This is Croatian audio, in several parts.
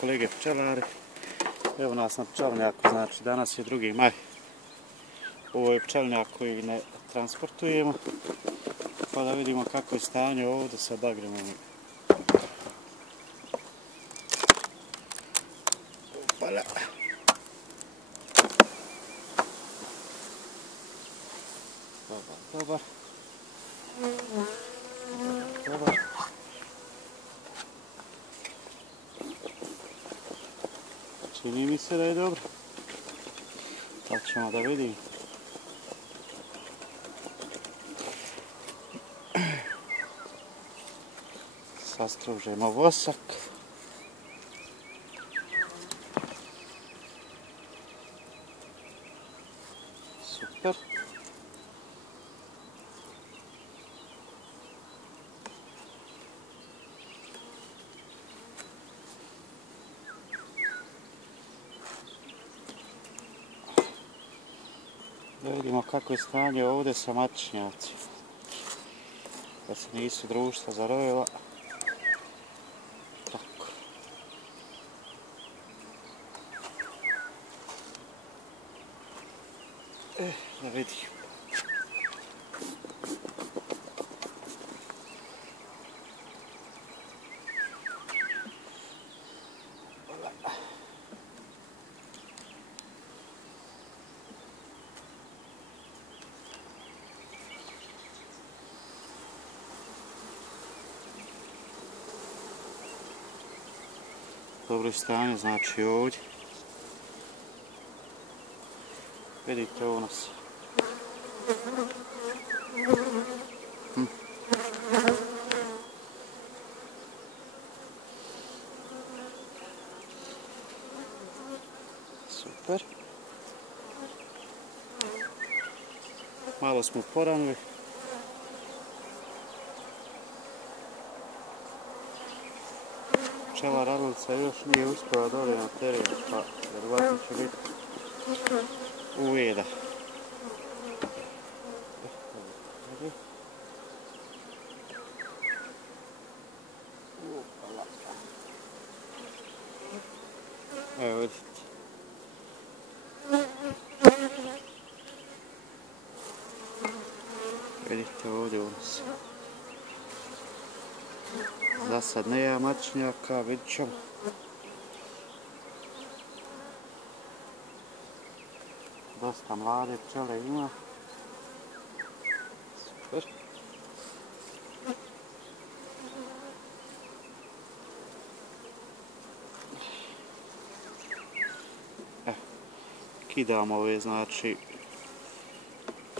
kolege pčelari. Evo nas na pčelnjaku, znači danas je 2. maj. Ovo je pčelnjak koji ne transportujemo. Pa da vidimo kako je stanje ovdje sa bagremom. Opala. Dobar. Čini mi se da je dobro. Tako ćemo da vidimo. Sastružemo vosak. Super. Da vidimo kako je stanje ovdje sa matičnjacima. Da se nisu društva zarojila. Tako. Da vidim. Dobro stanje, znači ovdje. Vidite ovo nas. Super. Malo smo poranili. Pčela radilica još nije uspjela dolje na teren, pa vjerovatno će biti ujeda. Evo vidite. Vidite ovdje u nas. Za sad nema matičnjaka, vidit ćemo. Dosta mlade pčele ima. Super. Kidamo ove, znači,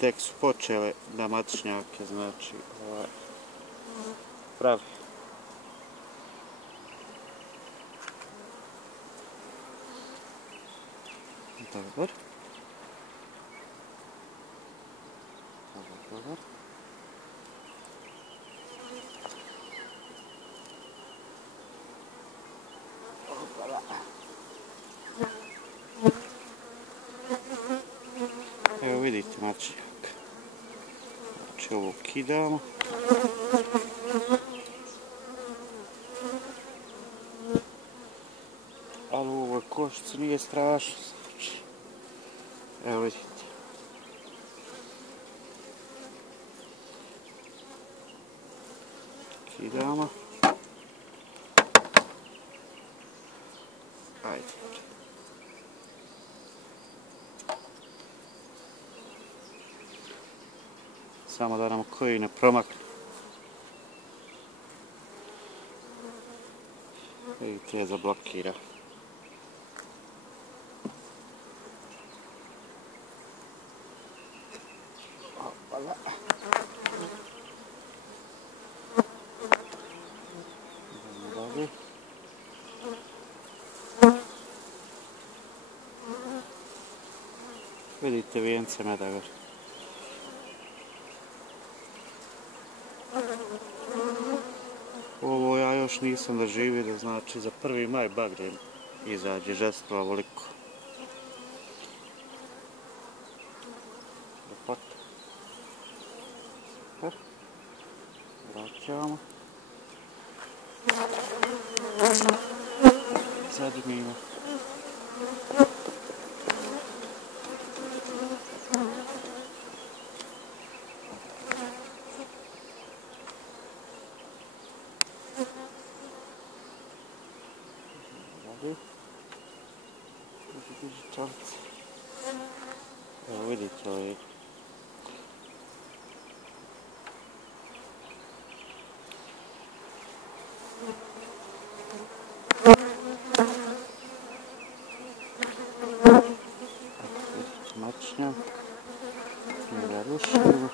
tek su počele da matičnjake, znači, pravi. Dobar. Dobar. Opala. Evo vidite matičnjak. Znači ovo kidamo. Ali u ovoj košici nije strašno. Evo vidite. Kidamo. Ajde. Samo da nam koji ne promakne. Vidite, je zablokira. Opala. Dalje. Vidite vijence medaver. Ovo ja još nisam doživio, da znači za 1. maj bagrem izađe žestro ovoliko. Lepota. Super. Vraćamo. zadimimo. Evo vidite ovaj mačnja, mi ga rušimo.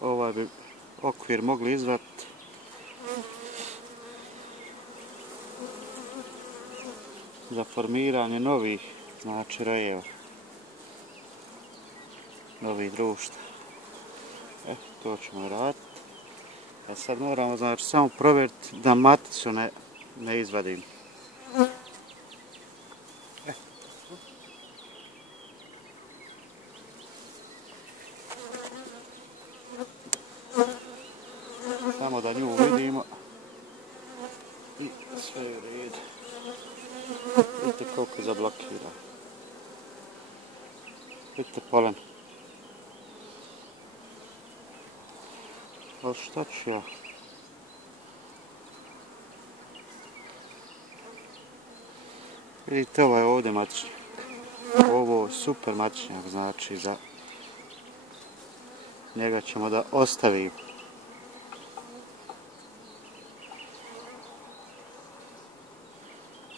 Ovaj bi okvir mogli izvati za formiranje novih, znači rejeva, novih društva. To ćemo raditi. Sad moramo, znači, samo provjeriti da maticu ne izvadim. Samo da nju vidimo i sve je u redu. Vidite koliko je zablokira. Vidite polen. A šta ću ja? Vidite ovaj ovdje matičnjak. Ovo je super matičnjak, znači za njega ćemo da ostavimo.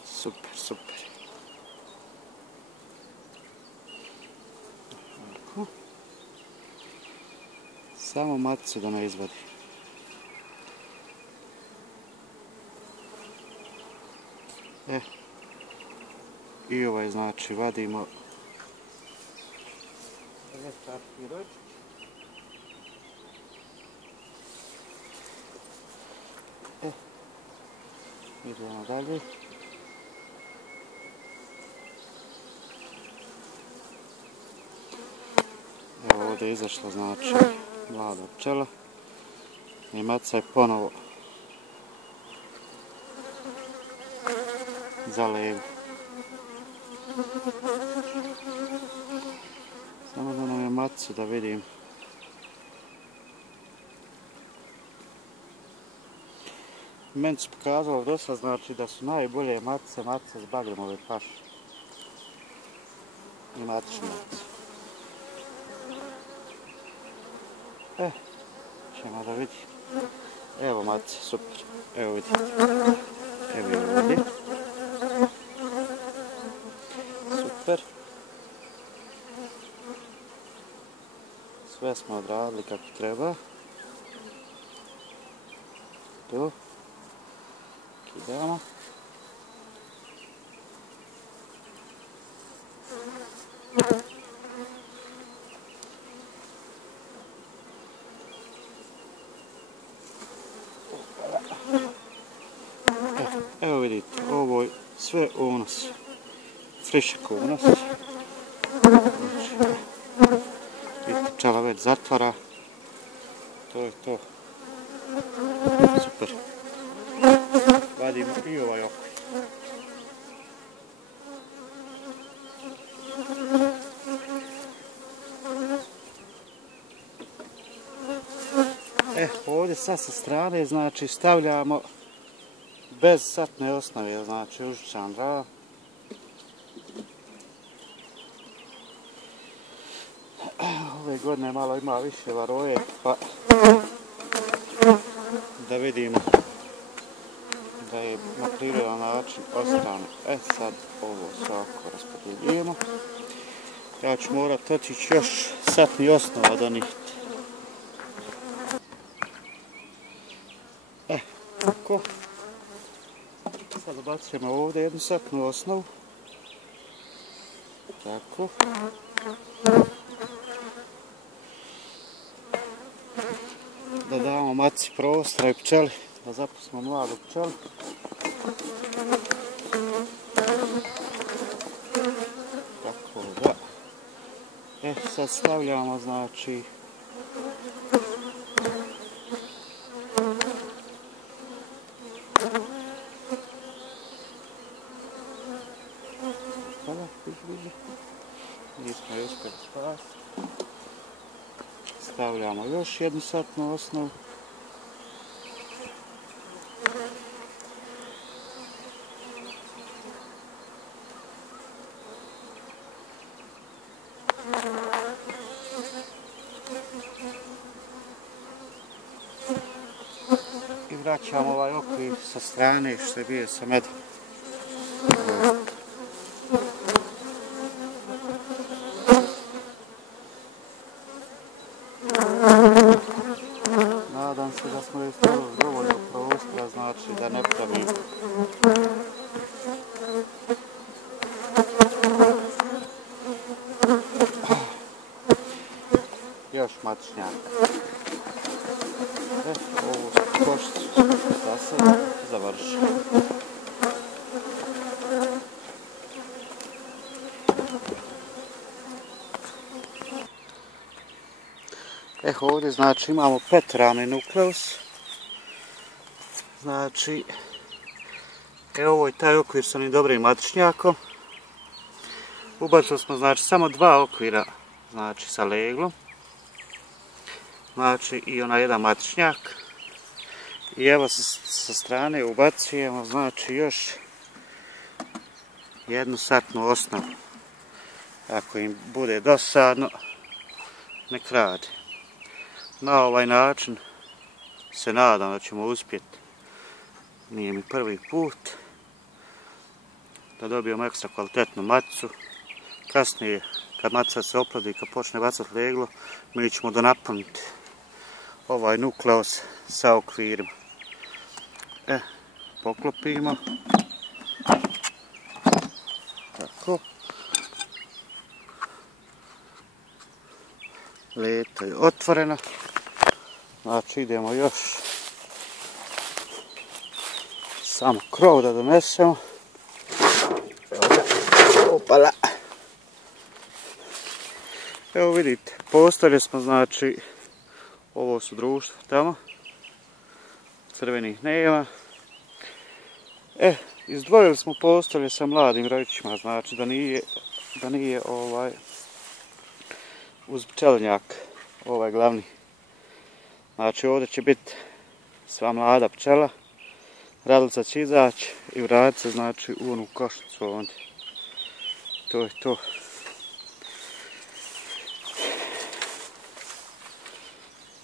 Super, super. Samo maticu da ne izvadi. I ovaj, znači, vadimo idemo dalje. Evo ovdje je izašla, znači, mlada pčela i matica je ponovo za levu. Samo da nam je maticu da vidim. Meni su pokazalo dosta, znači da su najbolje matice s bagremove paše. I matične matice. Ćemo da vidimo. Evo matice, super. Evo vidite. Evo je ovdje. Super. Sve smo odradili kako treba. Tu. Kidamo. Evo vidite, ovo je sve unos. Frišak unos. Vidite, pčela već zatvara. To je to. Super. Vadimo i ovaj okvir. Ovdje sad sa strane, znači, stavljamo bez satne osnove, znači užičan rad. Ove godine malo ima više varoje, pa da vidimo da je na prirodan način ostrano. Sad ovo svako raspodeljujemo. Ja ću morat otići još satni osnova donijeti. Tako. Sad ubacujemo ovdje jednu satnu osnovu. Tako. Da damo matici prostora i pčeli, da zapustimo mladu pčelu. Tako da. Sad stavljamo, znači, nismo još uspjeli spasti. Stavljamo još jednu satnu osnovu. I vraćamo ovaj okvir sa strane što je bio sa medom. Nadam se da smo istavili dovoljno prostora, znači da ne pravimo još matičnjaka. Ovu koščicu za sada završimo. Ovdje znači imamo petrami nukleus. Znači, ovo je taj okvir sa onim dobrim matičnjakom. Ubacili smo znači samo 2 okvira, znači sa leglom. Znači i onaj jedan matičnjak. I evo sa strane ubacujemo znači još jednu satnu osnovu. Ako im bude dosadno, nek radi. Na ovaj način se nadam da ćemo uspjeti. Nije mi prvi put da dobijemo ekstra kvalitetnu maticu. Kasnije, kad matica se oplodi i kad počne bacati leglo, mi ćemo donapuniti ovaj nukleus sa okvirima. Poklopimo. Tako. Leto je otvoreno. Znači idemo još samo krov da donesemo. Opala. Evo vidite, postavili smo znači, ovo su društva tamo. Crvenih nema. Izdvojili smo postavlje sa mladim rojićima, znači da nije uz pčelinjak, ovaj glavni. Znači ovdje će biti sva mlada pčela, radilica će izaći i vratiti se znači u onu košnicu ovdje. To je to.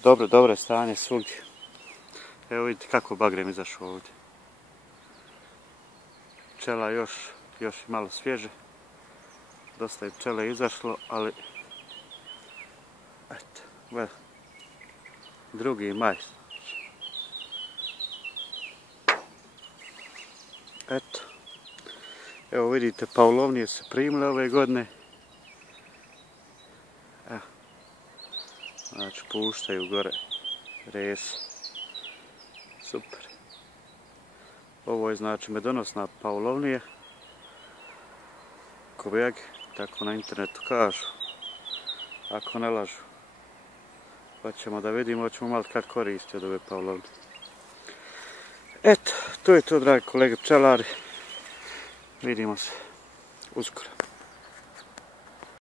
Dobro je stanje svugdje. Evo vidite kako bagrem izašao ovdje. Pčela još je malo svježe. Dosta je pčele izašlo, ali eto, gledaj. 2. maj. Eto. Evo vidite, paulovnije su primile ove godine. Znači puštaju gore res. Super. Ovo je znači medonosna paulovnija. Kobjeg, tako na internetu kažu. Ako ne lažu. Pa ćemo da vidimo, hoćemo malo kad koristi od ove paulovne. Eto, to je to, dragi kolege pčelari. Vidimo se uskoro.